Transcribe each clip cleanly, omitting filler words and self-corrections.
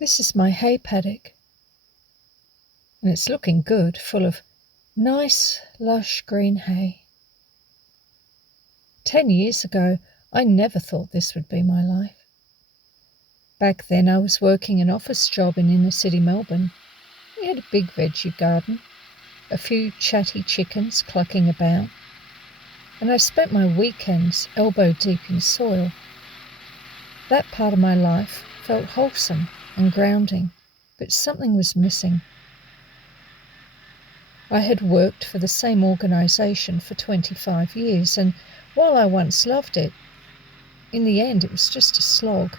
This is my hay paddock, and it's looking good, full of nice, lush green hay. 10 years ago, I never thought this would be my life. Back then, I was working an office job in inner city Melbourne. We had a big veggie garden, a few chatty chickens clucking about, and I spent my weekends elbow deep in soil. That part of my life felt wholesome and grounding, but something was missing. I had worked for the same organisation for 25 years, and while I once loved it, in the end it was just a slog.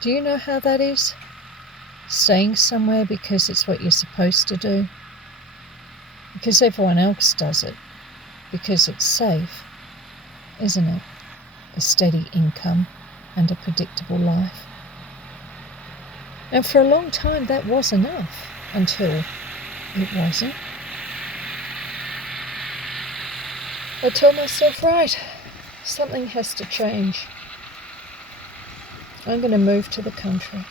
Do you know how that is? Staying somewhere because it's what you're supposed to do, because everyone else does it, because it's safe, isn't it? A steady income and a predictable life. And for a long time that was enough, until it wasn't. I told myself, right, something has to change. I'm going to move to the country.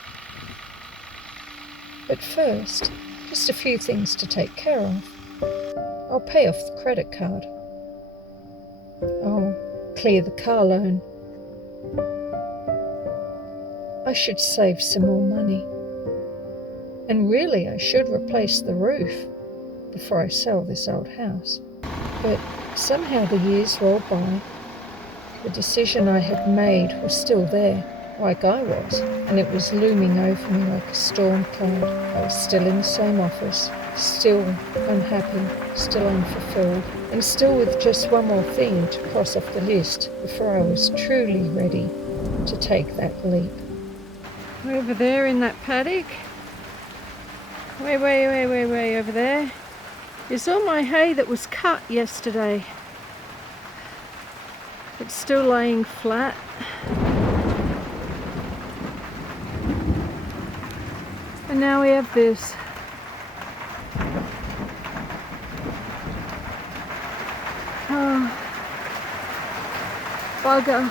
But first, just a few things to take care of. I'll pay off the credit card. I'll clear the car loan. I should save some more money. And really, I should replace the roof before I sell this old house. But somehow the years rolled by. The decision I had made was still there, like I was, and it was looming over me like a storm cloud. I was still in the same office, still unhappy, still unfulfilled, and still with just one more thing to cross off the list before I was truly ready to take that leap. Over there in that paddock, way over there, is all my hay that was cut yesterday. It's still laying flat. And now we have this. Oh, bugger.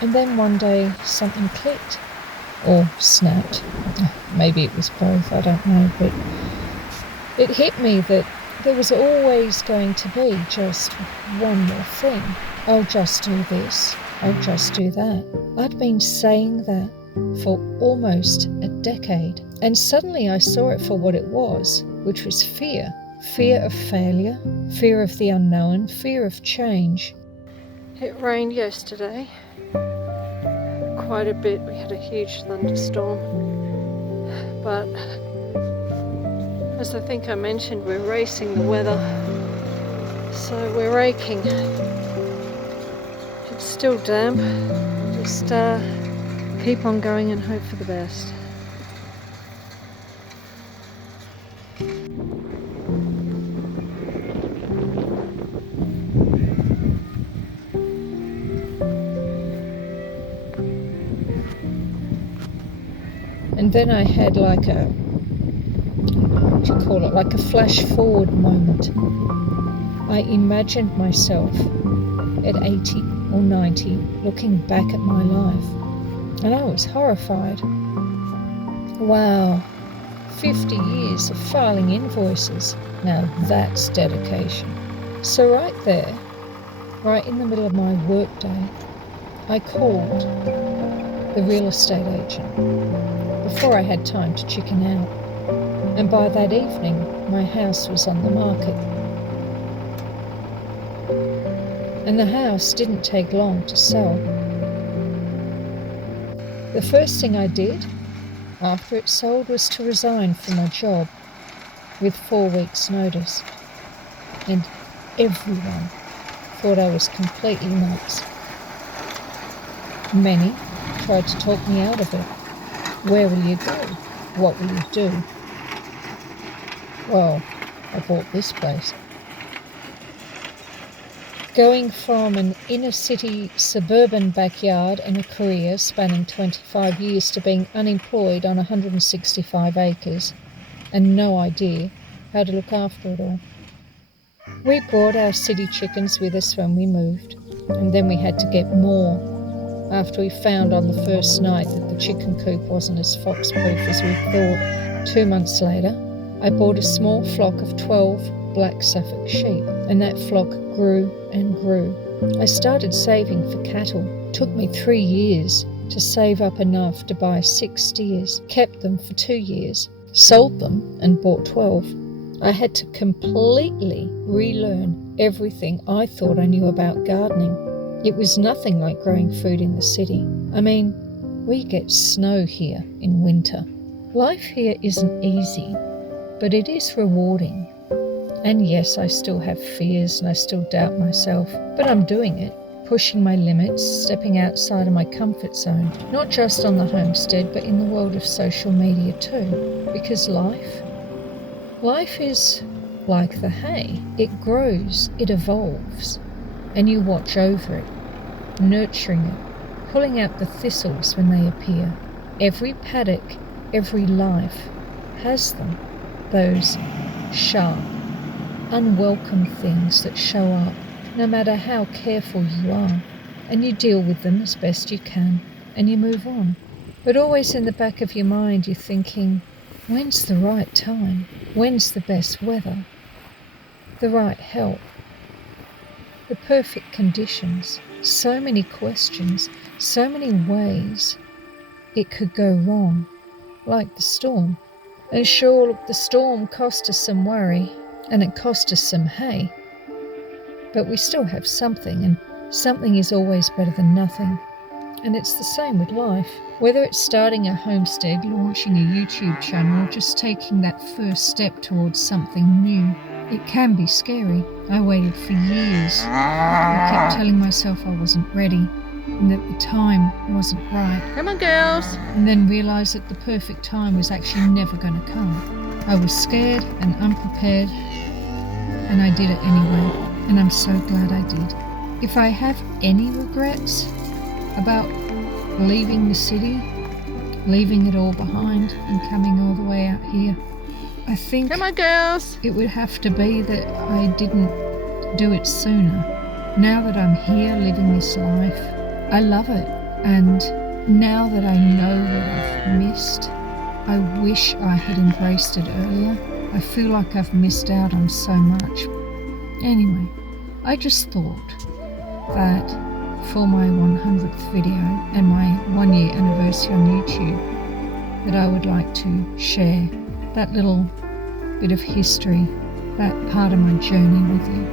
And then one day something clicked. Or snapped. Maybe it was both, I don't know, but it hit me that there was always going to be just one more thing. I'll just do this, I'll just do that. I'd been saying that for almost a decade, and suddenly I saw it for what it was, which was fear. Fear of failure, fear of the unknown, fear of change. It rained yesterday. Quite a bit. We had a huge thunderstorm, but as I think I mentioned, we're racing the weather, so we're raking. It's still damp. Just keep on going and hope for the best. And then I had like a, what do you call it, like a flash forward moment. I imagined myself at 80 or 90 looking back at my life, and I was horrified. Wow, 50 years of filing invoices. Now that's dedication. So right there, right in the middle of my workday, I called the real estate agent before I had time to chicken out. And by that evening, my house was on the market. And the house didn't take long to sell. The first thing I did after it sold was to resign from my job with 4 weeks' notice. And everyone thought I was completely nuts. Many tried to talk me out of it. Where will you go? What will you do? Well, I bought this place. Going from an inner city suburban backyard and a career spanning 25 years to being unemployed on 165 acres and no idea how to look after it all. We brought our city chickens with us when we moved, and then we had to get more. after we found on the first night that the chicken coop wasn't as fox-proof as we thought. 2 months later, I bought a small flock of 12 black Suffolk sheep, and that flock grew and grew. I started saving for cattle. It took me 3 years to save up enough to buy 6 steers, kept them for 2 years, sold them and bought 12. I had to completely relearn everything I thought I knew about gardening. It was nothing like growing food in the city. I mean, we get snow here in winter. Life here isn't easy, but it is rewarding. And yes, I still have fears and I still doubt myself, but I'm doing it, pushing my limits, stepping outside of my comfort zone, not just on the homestead, but in the world of social media too. Because life is like the hay. It grows, it evolves, and you watch over it, nurturing it, pulling out the thistles when they appear. Every paddock, every life has them, those sharp, unwelcome things that show up, no matter how careful you are, and you deal with them as best you can, and you move on. But always in the back of your mind you're thinking, when's the right time? When's the best weather? The right help? The perfect conditions? So many questions, so many ways it could go wrong, like the storm. And sure, the storm cost us some worry, and it cost us some hay. But we still have something, and something is always better than nothing. And it's the same with life. Whether it's starting a homestead, launching a YouTube channel, or just taking that first step towards something new, it can be scary. I waited for years. I kept telling myself I wasn't ready, and that the time wasn't right. Come on, girls. And then realised that the perfect time was actually never going to come. I was scared and unprepared, and I did it anyway. And I'm so glad I did. If I have any regrets about leaving the city, leaving it all behind and coming all the way out here, I think Come on, girls. it would have to be that I didn't do it sooner. Now that I'm here living this life, I love it. And now that I know what I've missed, I wish I had embraced it earlier. I feel like I've missed out on so much. Anyway, I just thought that for my 100th video and my 1 year anniversary on YouTube, that I would like to share that little bit of history, that part of my journey with you.